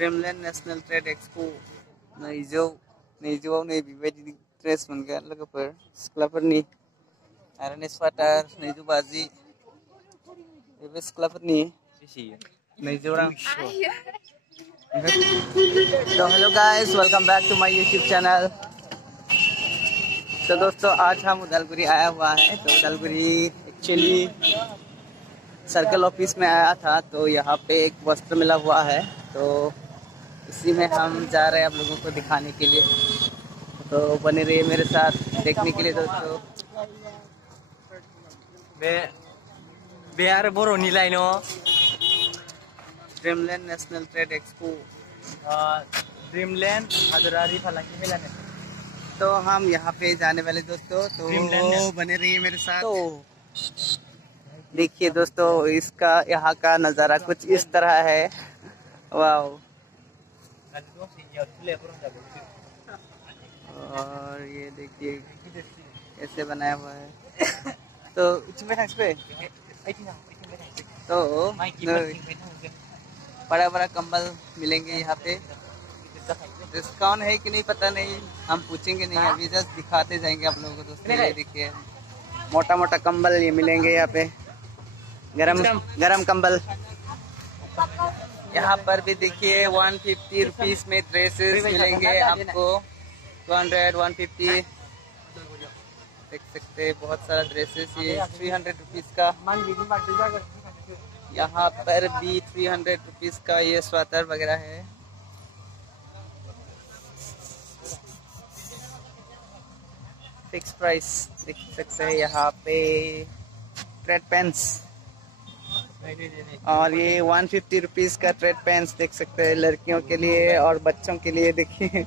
Dreamland national trade expo नैजौआव नै बेबायदि dress मोनगोन लोगोफोर सिख्लाफोरनि आर'नाइ स्वेटार 250 बेबो सिख्लाफोरनि 200 रां। तो hello guys, welcome back to my YouTube channel. तो दोस्तों आज हम उदालगुरी आया हुआ है। तो उदालगुरी एक्चुअली सर्कल ऑफिस में आया था, तो यहाँ पे एक वस्त्र मिला हुआ है, तो इसी में हम जा रहे हैं आप लोगों को दिखाने के लिए। तो बने रहिए मेरे साथ देखने के लिए दोस्तों। बे आरो बर'नि line Dreamland national trade expo, Dreamland हादरारी फालांगि मेला। तो हम यहाँ पे जाने वाले दोस्तों, तो बने रहिए मेरे साथ। तो देखिए दोस्तों, इसका यहाँ का नज़ारा कुछ इस तरह है। वाओ, और ये देखिए कैसे बनाया हुआ है। तो बड़ा बड़ा कंबल मिलेंगे यहाँ पे। डिस्काउंट है कि नहीं पता नहीं, हम पूछेंगे नहीं, अभी जस्ट दिखाते जाएंगे आप लोगों को दोस्तों। ये देखिए मोटा मोटा कंबल ये मिलेंगे यहाँ पे, गरम कंबल। यहाँ पर भी देखिए 150 रुपीज में ड्रेसेस मिलेंगे आपको। 200, 150 देख सकते हैं, बहुत सारा ड्रेसेस। ये 300 रुपीज का। यहाँ पर भी 300 रुपीज का ये स्वेटर वगैरह है। फिक्स प्राइस देख सकते हैं यहाँ पे। ट्रेड पैंट्स, और ये 150 रुपीज का ट्रेड पैंट्स देख सकते हैं, लड़कियों के लिए और बच्चों के लिए। देखिए,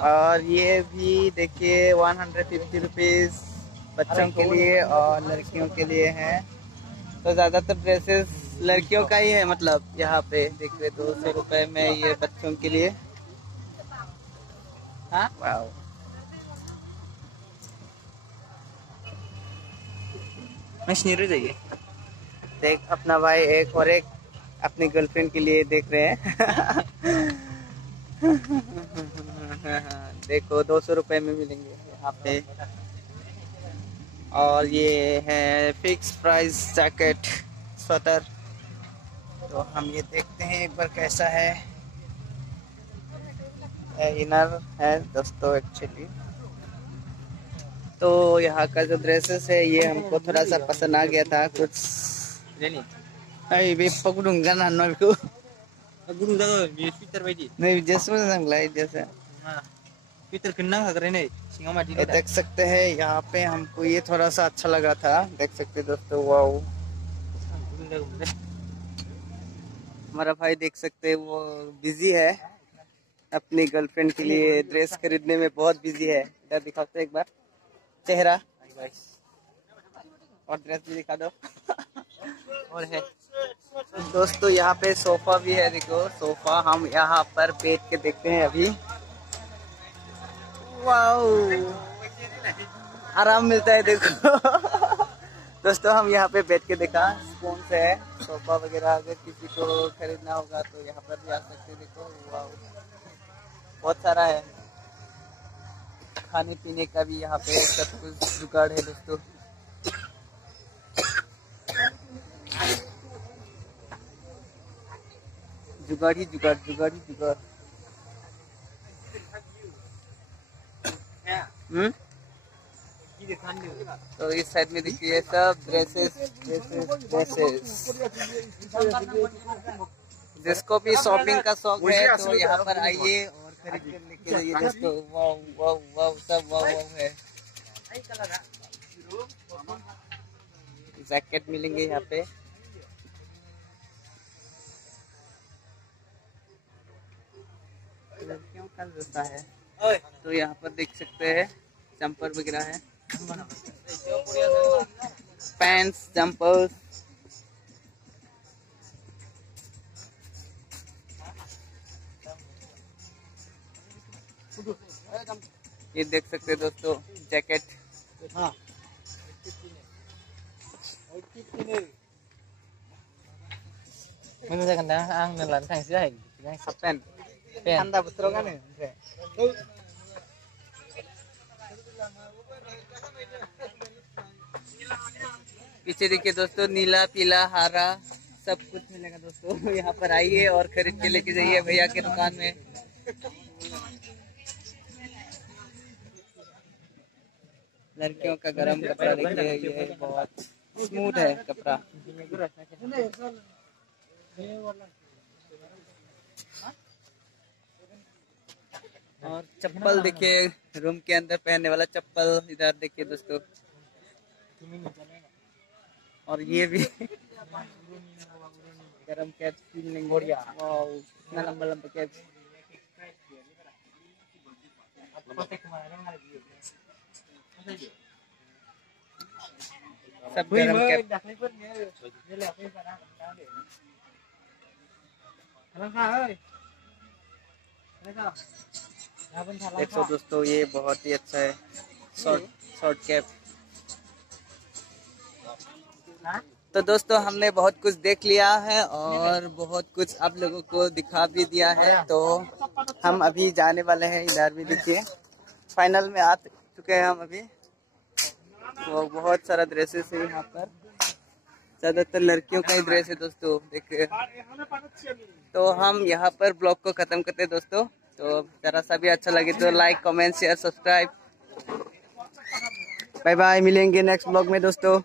और ये भी देखिए 150 रुपीज बच्चों के लिए और लड़कियों के लिए है। तो ज्यादातर ड्रेसेस लड़कियों का ही है, मतलब यहाँ पे देखिए 200 रुपए में ये बच्चों के लिए। वाओ, जाइए। देख, अपना भाई एक और एक अपनी गर्लफ्रेंड के लिए देख रहे हैं। देखो 200 रुपए में मिलेंगे यहाँ पे। और ये है फिक्स प्राइस जैकेट स्वेटर। तो हम ये देखते हैं एक बार कैसा है। इनर है दोस्तों एक्चुअली। तो यहाँ का जो ड्रेसेस है ये हमको थोड़ा सा पसंद आ गया था कुछ। देख सकते हैं यहाँ पे हमको ये थोड़ा सा अच्छा लगा था, देख सकते दोस्तों। वाओ, हमारा भाई देख सकते हैं वो बिजी है अपनी गर्लफ्रेंड के लिए ड्रेस खरीदने में, बहुत बिजी है। इधर दिखाते एक बार चेहरा, और ड्रेस भी दिखा दो। और है दोस्तों यहाँ पे सोफा भी है। देखो सोफा, हम यहाँ पर बैठ के देखते हैं अभी। वाओ, आराम मिलता है देखो। दोस्तों हम यहाँ पे बैठ के देखा, स्पून से है सोफा वगैरह। अगर किसी को खरीदना होगा तो यहाँ पर भी आ सकते हैं। देखो वाओ, बहुत सारा है। खाने पीने का भी यहाँ पे सब कुछ जुगाड़ है दोस्तों। जुगाड़ ही जुगाड़, जुगाड़ ही जुगाड़। तो इस साइड में देखिए सब ड्रेसेस ड्रेसेस ड्रेसेस। जिसको भी शॉपिंग का शौक है तो यहाँ पर आइए और खरीद कर लेके जाइए दोस्तों। वाव वाव वाव, सब वाव वाव है। जैकेट मिलेंगे यहाँ पे। लड़कियों का जूता है, तो यहाँ पर देख सकते हैं जंपर वगैरह है, पैंट्स, जंपर्स। ये देख सकते हैं दोस्तों जैकेट। पेन ठंडा बतरो का नहीं पीछे देखिए दोस्तों नीला पीला हरा सब कुछ मिलेगा दोस्तों। यहाँ पर आइए और खरीद के लेके जाइए भैया के दुकान में। लड़कियों का गरम कपड़ा देखिए, ये बहुत स्मूथ है कपड़ा। और चप्पल देखिए, रूम के अंदर पहनने वाला चप्पल इधर देखिए दोस्तों। और ये भी गरम कैप्स इतना लंबा लंबा कैप्स। सब गरम कैप। देखो दोस्तों, ये बहुत ही अच्छा है शॉर्ट कैप। तो दोस्तों हमने बहुत कुछ देख लिया है और बहुत कुछ आप लोगों को दिखा भी दिया है। तो हम अभी जाने वाले हैं। इधर भी देखिए फाइनल में आ चुके हैं हम अभी। तो बहुत सारा ड्रेसेस है यहाँ पर, ज्यादातर लड़कियों का ही ड्रेस है दोस्तों देखिए। तो हम यहाँ पर ब्लॉग को खत्म करते हैं दोस्तों। तो जरा सा भी अच्छा लगे तो like comment share subscribe. Bye bye, मिलेंगे नेक्स्ट ब्लॉग में दोस्तों।